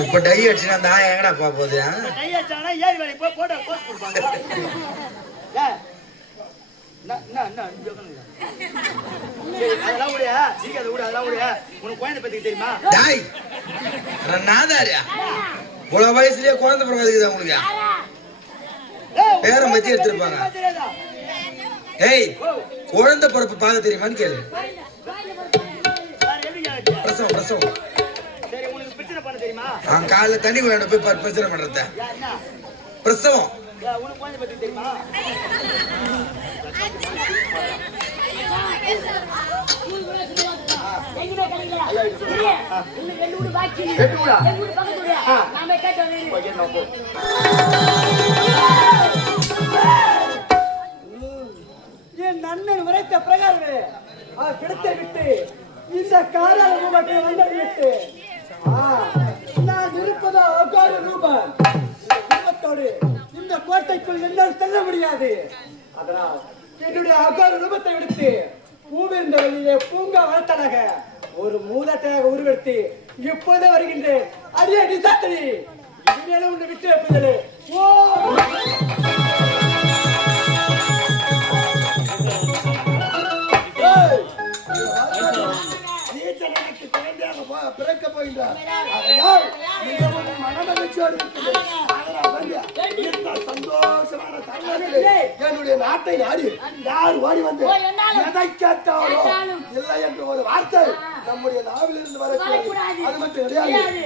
இப்ப டை அடிச்சுனா அந்த ஆயா எங்கடா போக போகுது? டை அடிச்சானா ஏறி வேலை போய் போட்டோ போஸ்ட் கொடுப்பாங்க. அதெல்லாம் விட சீக்கிரம் அதை விட அதெல்லாம் விட உனக்கு குழந்தை பத்தி தெரியுமா? டாய் நாதாரியா இவ்வளவு வயசுலயே குழந்தை பிறகுது உங்களுக்கு பேரை மத்தி எடுத்திருப்பாங்க. ஏய் குழந்தை பிறப்பு பார்க்க தெரியுமான்னு கேளு. பிரசவம் பிரசவம் காலைல தண்ணி வேணும் போய் பிரச்சனை பண்றத பிரசவம் என் அண்ணன் உரைத்த பிரகாரமே கிடைத்தை விட்டு இந்த காலால ரூபாய் வந்து விட்டு நான் இருப்பதா 1000 ரூபாய் குடும்பத்தோடு இந்த கோட்டைக்குள் என்னால் செல்ல முடியாது. அதனால் என்னுடைய 1000 ரூபாயை விடுத்து பூமிந்த வழியே பூங்கா வளர்த்தனாக ஒரு மூலத்தையாக உருவெடுத்து இப்போதே வருகின்றேன். அடியே நிசாத்திரி இனிமேல ஒன்று விட்டு வைப்பதில்லை. ஓ பிறக்க போகின்றார். மனமகிழ்ச்சியோடு சந்தோஷமான என்னுடைய நாட்டை நாடி யார் ஓடி வந்து எதை கேட்டாலும் இல்லை என்ற ஒரு வார்த்தை நம்முடைய நாவிலிருந்து வரக்கூடாது. அது மட்டும் கிடையாது.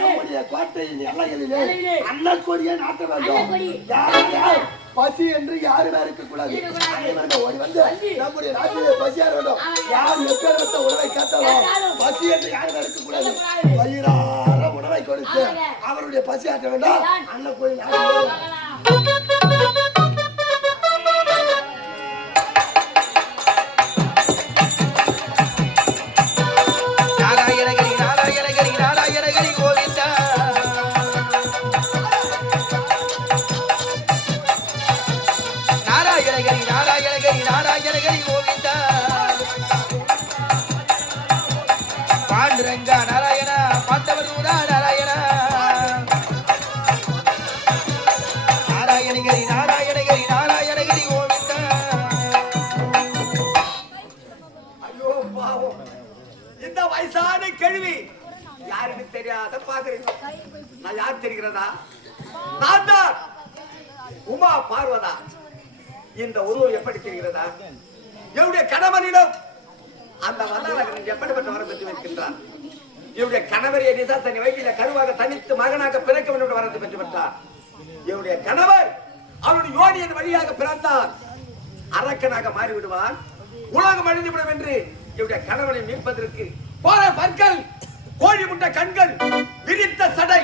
நம்முடைய கோட்டையின் எல்லைகளிலே அன்னக்கொடியை நாட்ட வேண்டும். யார் பசி என்று யாருமே இருக்கக்கூடாது. ஓடி வந்து நம்முடைய நாட்டிலே பசியார வேண்டும். யார் எப்பேற்பட்ட உணவை கேட்டாலும் பசி என்று யாருமே இருக்கக்கூடாது. வயிறார உணவை கொடுத்து அவருடைய பசி ஆற்ற வேண்டாம். அன்னக்கொடி தெரியாத பாக்குறீங்க. நான் யார் தெரிகிறதா? நான் தான் உமா பார்வதா. இந்த உருவம் எப்படி தெரிகிறதா? என்னுடைய கணவனிடம் அந்த வல்லாளன் எப்படிப்பட்ட வரம் பெற்று வைக்கின்றார். என்னுடைய கணவர் எதிர்த்தா தன் வயிற்றில கருவாக தனித்து மகனாக பிறக்க வேண்டும் வரத்தை பெற்று பெற்றார். என்னுடைய கணவர் அவருடைய யோனியின் வழியாக பிறந்தார். அரக்கனாக மாறிவிடுவான். உலகம் அழிந்துவிடும் என்று என்னுடைய கணவனை மீட்பதற்கு போற பற்கள், கோழி முட்டை கண்கள், விரித்த சடை,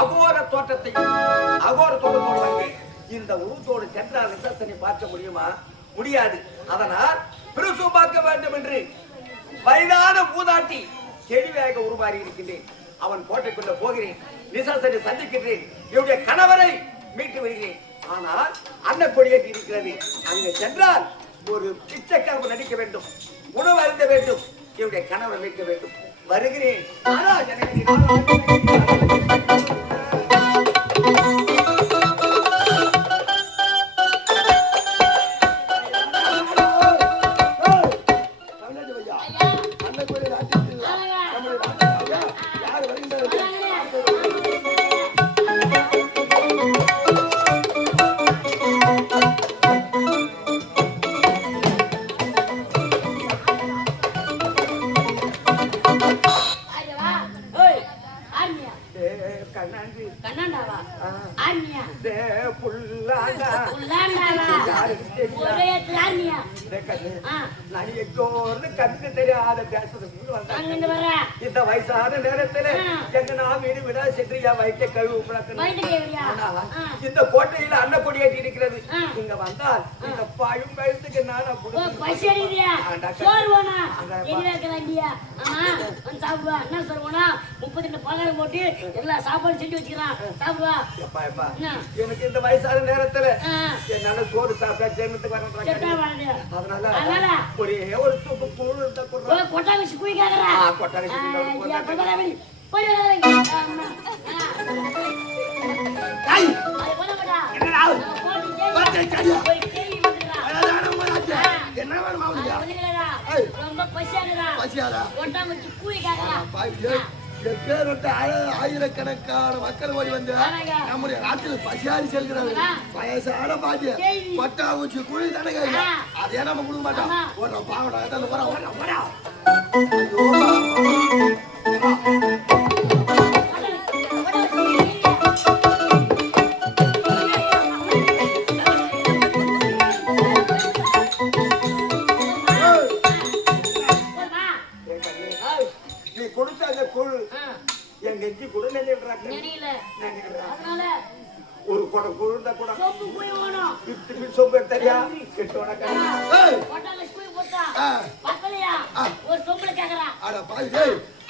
அகோர தோற்றத்தை அகோர தோற்றத்தோடு இந்த உருவத்தோடு சென்றால் நிசத்தனை பார்க்க முடியுமா? முடியாது. அதனால் பிரசவம் பார்க்க வேண்டும் என்று வயதான பூதாட்டி தெளிவாக உருமாறி இருக்கின்றேன். அவன் கோட்டைக்குள்ள போகிறேன். நிசாசனை சந்திக்கின்றேன். என்னுடைய கணவரை மீட்டு வருகிறேன். ஆனால் அன்னக்கொடியேற்றி இருக்கிறது. அங்கு சென்றால் ஒரு பிச்சைக்காரன் நடிக்க வேண்டும், உணவு அருந்த வேண்டும், என்னுடைய கணவரை மீட்க வேண்டும். வருகிறேன். கண்ணு தெரியாத இந்த வயசான நேரத்துல எங்க நான் வீடு விட சென்றியா வைக்க கழுவு இந்த கோட்டையில அன்னக்கொடி ஏற்றி இருக்கிறது. இங்க வந்தால் இந்த பாயும் கழுத்துக்கு நான் போட்டு எல்லா சாப்பாடு செஞ்சு வச்சுக்கிறான். எனக்கு இந்த வயசான நேரத்துல என்னால சோறு சாப்பிட்டா ஜென்மத்துக்கு வர. அதனால ஒரே ஒரு சூப்பு கொட்டா வச்சு குடிக்காதரா. கொட்டா வச்சு என்னடா வார்த்தை கடியா அழகான மோதாச்சு என்ன வேணும் மாவுலியா ரொம்ப பசியாகுதா ஒட்டாமச்சு கூலி கேக்குறா எப்பேற்பட்ட ஆயிரக்கணக்கான மக்கள் ஓடி வந்து நம்முடைய நாட்டில் பசியாரி செல்கிறார்கள் வயசான பாட்டி பட்டாங்குச்சி கூலி தானே அதே நம்ம கொடுக்க மாட்டோம் ஓடுற பாவடா நீ கொடுத்த அந்த கூழ் எங்க எஞ்சி கூட நினைக்கிறாங்க ஒரு குடம் கூழ் இருந்தா கூட சொம்பு தெரியா கெட்டோட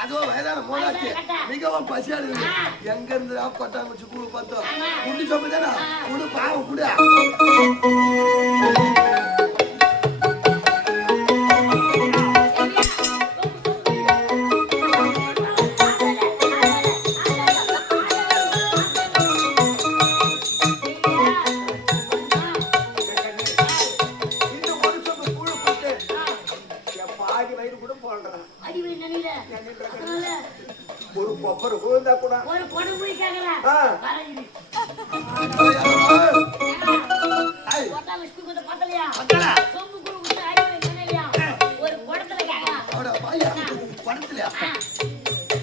அதுவும் வயதான மோனாச்சு மிகவும் பசியா இருக்குது எங்க இருந்து கொட்டாங்குச்சி கூழ் பார்த்தோம் குண்டி சொம்பு தானே குடு பாவம் குடு ஒரு கொப்பரை கூழ்ந்தா கூட ஒரு கொடை போய் கேக்குறா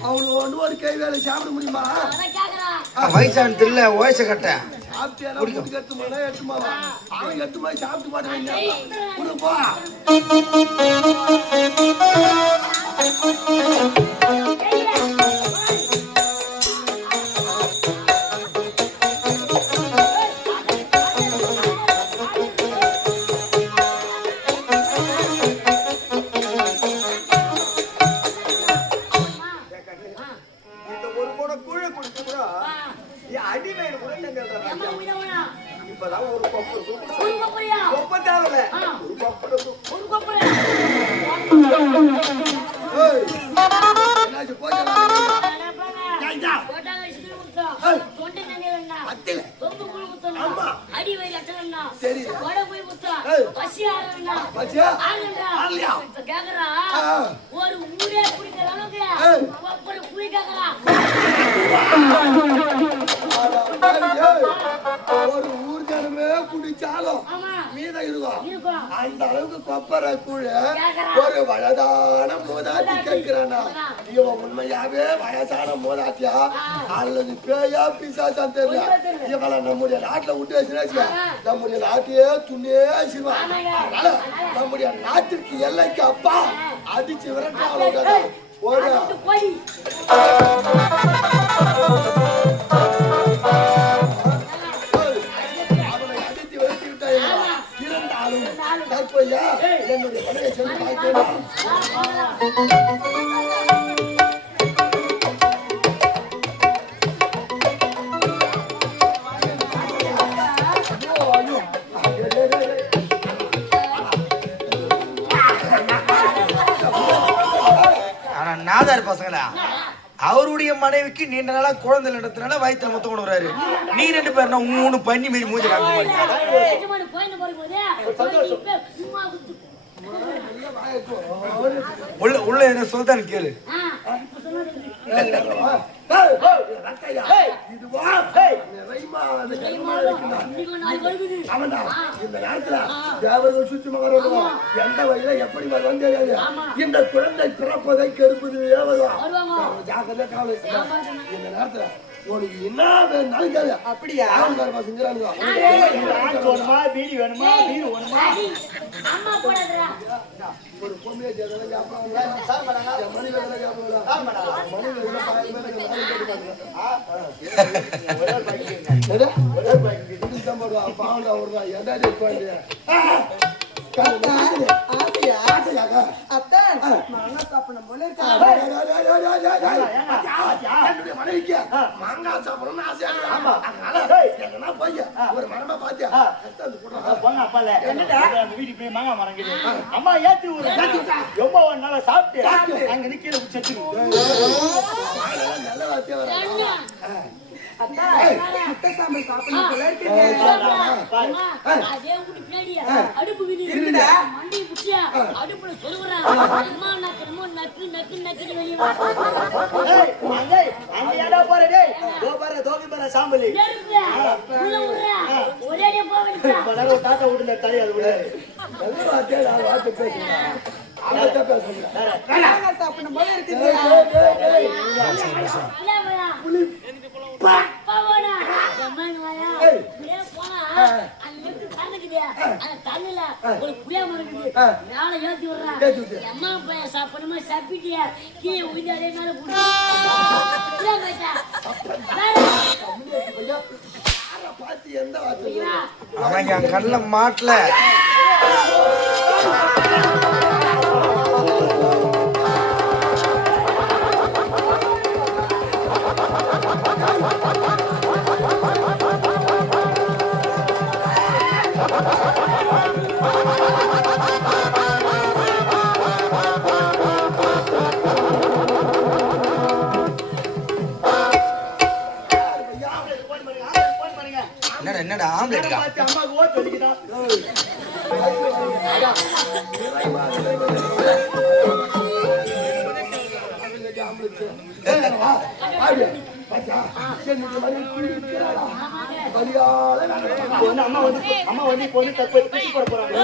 அவ்வளோ ஒன்று ஒரு கை வேலை சாப்பிட முடியுமா வயசான தெரியல வயசு கட்ட சாப்பிட்டு எட்டுமா அவன் 8 மணி சாப்பிட்டு பாட்டு போ இப்பதான் ஒரு கொப்பரை தேவையில்ல ஒரு கொப்பரை ஒரு ஊரே குடிக்கிற அளவுக்கு குடி கேக்குறா ஒரு ஊர் ஜனமே குடிச்சாலும் மீதம் இருக்கும் அந்த அளவுக்கு கொப்பரை கூழ ஒரு வயதான மோதாட்டி கேட்கிறானா இவன் உண்மையாவே வயசான மோதாட்டியா அல்லது பேயா பிசாசான்னு தெரியல இவளை நம்முடைய நாட்டுல விட்டு வச்சுனா நம்முடைய நாட்டையே துண்ணே செய்வான் அதனால நம்முடைய நாட்டிற்கு எல்லைக்கு அப்பா அடிச்சு விரட்டாள ஓட என்னுடைய மனையை சென்று பார்க்கிறேன் ஆனா நாதார் பசங்களா அவருடைய மனைவிக்கு நீண்ட நாளா குழந்தை இடத்தினால வயிற்றுல மொத்தம் கொண்டு வராரு. நீ 2 பேர் 3 பண்ணி மாரி மூஞ்சி காமிக்க உள்ள என்ன சொல்லிட்டான்னு கேளு. எந்த வகையில எப்படி வருவான்னு தெரியாது. இந்த குழந்தை பிறப்பதை கெடுப்பது ஜாக்கிரதை கவலை. இந்த நேரத்துல உனக்கு என்ன வேணாலும் கேளு. அப்படியா செஞ்சுறாங்க. ஒரு பொம்மையை மணி பாவண்டா ஒரு எதாடி செய்யாங்க அத்தை மாங்காய் சாப்பிடணும் போல இருக்கா என்னுடைய மனைவிக்கு மாங்காய் சாப்பிடணும்னு ஆசையா இருக்கு. அதனால எங்கன்னா போய் ஒரு மரமா பாத்தியா போங்க அப்பால வீட்டுக்கு போய் மாங்காய் மரங்குது அம்மா ஏத்தி ஒரு ரொம்ப ஒரு நாளா சாப்பிட்டு அங்க நிக்கிற செத்து நல்ல வார்த்தையா வர அத்தை முட்டை சாம்பார் சாப்பிடணும் போல இருக்கு அதே வீட்டு பின்னாடியா அடுப்பு விதி மண்டி புடிச்சியா அடுப்புல சொல்லுறான் அம்மா நக்கு நக்கு நக்கு வெளியே வா அங்க ஏடா போற டேய் தோகி பாரு சாம்பலி நெருப்புல உள்ள உறா ஒரேடியா போவடிச்சா பலரோ தாத்தா விடுன தலை அது விடு நல்ல வார்த்தையா நான் வார்த்தை பேசுறேன் அவட்ட பேசுறேன் மாங்காய் சாப்பிடணும் போல இருக்கு புலி பாவாடா அம்மாங்க வாயா புளியா போனா அந்த நெருப்பு காணக்குதியா அந்த தண்ணில ஒரு புளியா மரக்குது நாளை ஏத்தி விடுறா அம்மா பையன் சாப்பிடணுமா சாப்பிட்டியா கீழே உயிராடே மேல புடிச்சு புளியா போயிட்டா பார்த்து எந்த வார்த்தை அவன் என் கண்ணில் மாட்டல. என்னடா ஆம்லெட்டா? அம்மாக்கு ஓட்டு வலிக்குதா அம்மா வந்து பொண்ணு தப்பு போட போறாங்க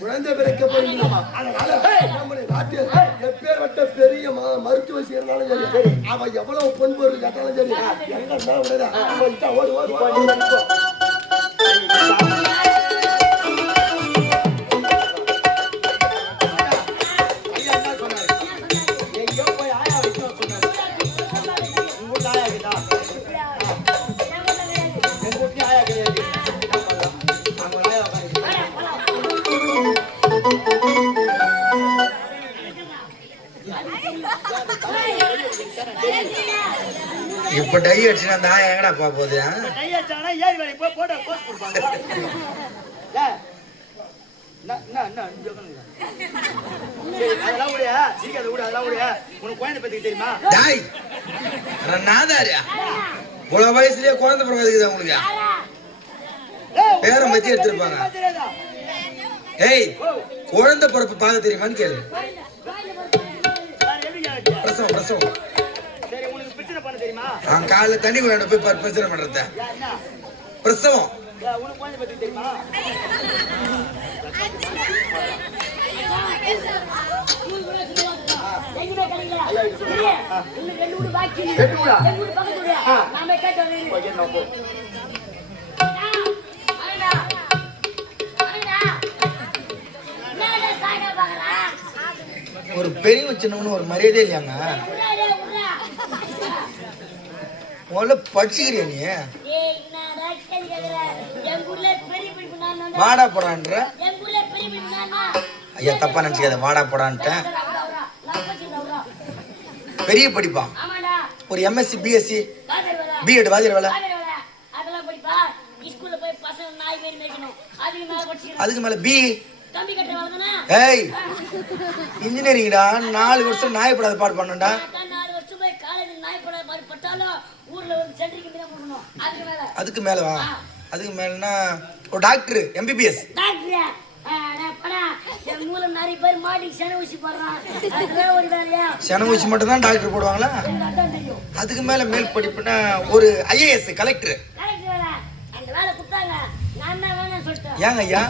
குழந்தை பிறக்க போயிருந்தோமா அதனால நம்முடைய நாட்டில் எப்பேற்பட்ட பெரிய மருத்துவ செய்யறதாலும் சரி அவன் எவ்வளவு பொன்பொருள் கேட்டாலும் சரி எங்க இருந்தாலும் விடாத ஓடு ஓடு ஓடு இப்ப டை அடிச்சுனா அந்த ஆயா எங்கடா போக போகுது? கையாச்சானா ஏறி வேலை போய் போட போஸ்ட் கொடுப்பாங்க அதெல்லாம் விட சீக்கிரம் விட அதெல்லாம் விட உனக்கு குழந்தை பத்தி தெரியுமா டாய் நாதாரியா இவ்வளவு வயசுலயே குழந்தை பிறகுது உங்களுக்கு பேரை மத்தி எடுத்திருப்பாங்க. ஏய் குழந்தை பிறப்பு பார்க்க தெரியுமான்னு கேளு. பிரசவம் பிரசவம் சரி உனக்கு பிரச்சனை பண்ண தெரியுமா அவன் காலைல தண்ணி கொண்டு போய் பிரச்சனை பண்றத பிரசவம் உனக்கு குழந்தை பத்தி தெரியுமா ஒரு பெரிய சின்னவனு ஒரு மரியாதை இல்லையாங்க. முதல்ல படிச்சுக்கிறியா நீ? வாடா போடான்ற ஐயா தப்பா நினைச்சுக்காத. வாடா போடான்ட்டேன். பெரிய படிப்பா ஒரு எம்எஸ்சி பிஎஸ்சி பிஎட் வாதிர வேலை அதுக்கு மேல பி ஏய் இன்ஜினியரிங்டா 4 வருஷம் நாயப்படாத பாடு பண்ணண்டா. அதுக்கு மேலவா? அதுக்கு மேலனா ஒரு டாக்டர் எம்பிபிஎஸ் சென ஊசி மட்டும் தான் டாக்டர் போடுவாங்களா? அதுக்கு மேல மேல் படிப்புனா ஒரு ஐஏஎஸ் கலெக்டர். ஏங்க ஐயா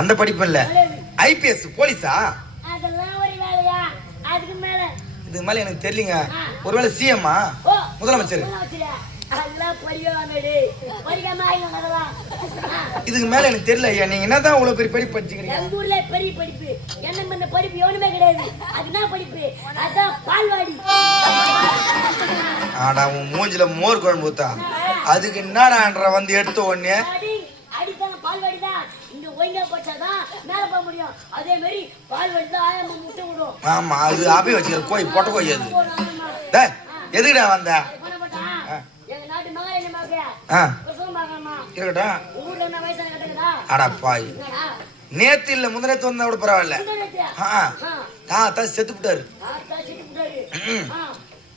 அந்த படிப்பு இல்ல ஐபிஎஸ் போலீஸா? இதுக்கு மேல எனக்கு தெரியலங்க. ஒருவேளை சிஎம்மா முதலமைச்சர்? இதுக்கு மேல எனக்கு தெரியல ஐயா. நீங்க என்னதான் இவ்வளவு பெரிய படிப்பு படிச்சுக்கிறீங்க? எங்க ஊர்ல பெரிய படிப்பு என்ன பண்ண படிப்பு எவனுமே கிடையாது. அதுதான் படிப்பு. அதான் பால்வாடி. ஆடா உன் மூஞ்சில மோர் குழம்பு ஊத்தா அதுக்கு என்னடான்ற வந்து எடுத்த உடனே அடித்தாங்க பால்வாடிதான் இங்க ஒய்ங்கா போச்சாதான் மேல போக முடியும். அதே மாதிரி பால்வாடிதான் ஆயம்மா முட்டை விடும். ஆமா அது ஆபி வச்சுக்கிற கோய் பொட்ட கோய் அது. டேய் எதுக்குடா வந்த? எங்க நாட்டு மகன் என்ன மாப்பியா பிரசவம் பார்க்கணுமா இருக்கட்டும். ஊர்ல என்ன வயசான கட்டுக்குதா? அடா பாய் நேத்து இல்ல முந்தினத்து வந்தா கூட பரவாயில்ல. தாத்தா செத்து விட்டாரு.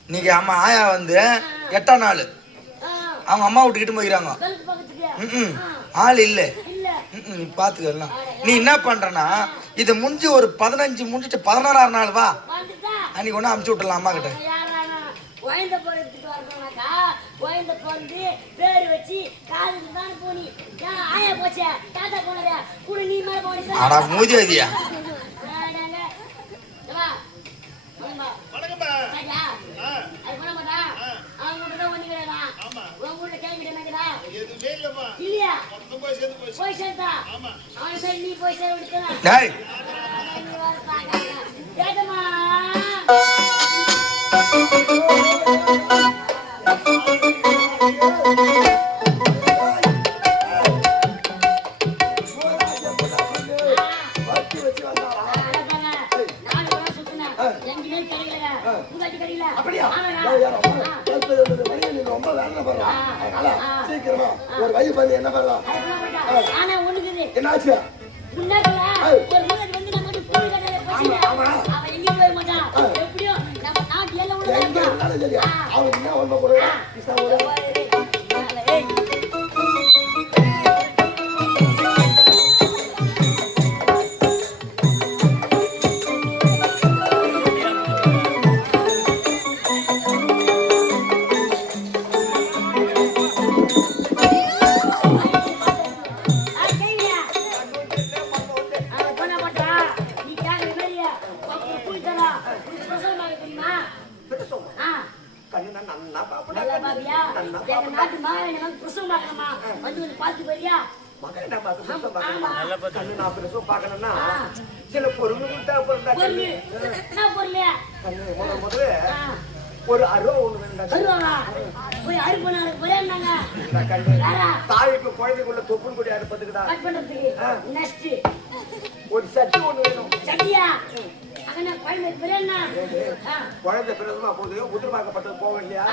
இன்னைக்கு அம்மா ஆயா வந்து 8ஆம் நாள் அவங்க அம்மா விட்டுக்கிட்டு போயிறாங்க. ஆள் இல்ல. நீ பாத்துக்கலாம். நீ என்ன பண்றனா இத முடிஞ்சு ஒரு 15 முடிஞ்சிட்டு 16ஆம் நாள் வா அன்னைக்கு ஒண்ணு அமுச்சு விட்டுலாம் அம்மா கிட்ட. கோயந்த போறதுக்கு வரணும்னாக்கா கோயந்த போறது பேரு வச்சு காலுக்கு தான் போனி ஆயா போச்சே தாத்தா போனதே கூட நீ மேல போனி. அடா மூதியாதியா ரொம்ப வேலை பண்றா. சீக்கிரமா ஒரு வழி பண்ணி என்ன பண்ணலாம்? என்னாச்சு? அவனுக்கு என்ன ஒண்ணு போடுறா சில பொருள் ஒரு அருவா ஒண்ணு தாய்க்கு குழந்தைக்குள்ள தொப்புள் கொடி அறுப்பதுக்குதான் ஒரு சட்டி ஒண்ணு வேணும். குழந்தை பிறகுமா போது உதிர்வாக்கப்பட்டது போகும் இல்லையா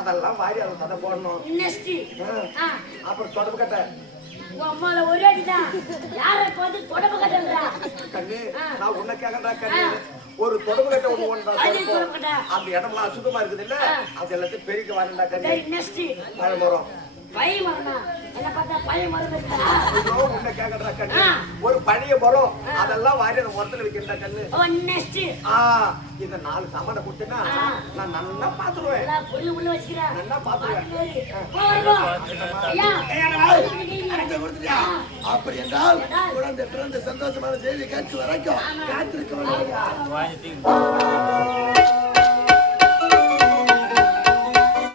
அதெல்லாம் வாரி அதை கதை போடணும். அப்புறம் தொடர்பு கட்ட ஒரே அடிதான் யார பார்த்து தொடர்பு கட்டா கண்ணு நான் உன்னை கேட்கறா கண்ணு ஒரு தொடர்பு கட்ட ஒண்ணு அந்த இடம்லாம் அசுத்தமா இருக்குது இல்ல அது எல்லாத்தையும் பெருக்கி வரண்டா கண்ணு. மரம் பையன் வரணும் என்ன பார்த்தா பையன் மரம் உன்னை கேட்கறா கண்ணு ஒரு பழைய மரம் அதெல்லாம் வாரி அந்த மரத்துல வைக்கிறா கண்ணு. இந்த 4 சாமான கொடுத்தேன்னா நான் நல்லா பாத்துருவேன். நல்லா பாத்துருவேன். அப்படி என்றால் குழந்தை பிறந்த சந்தோஷமான செய்தி கேட்டு வரைக்கும் காத்திருக்க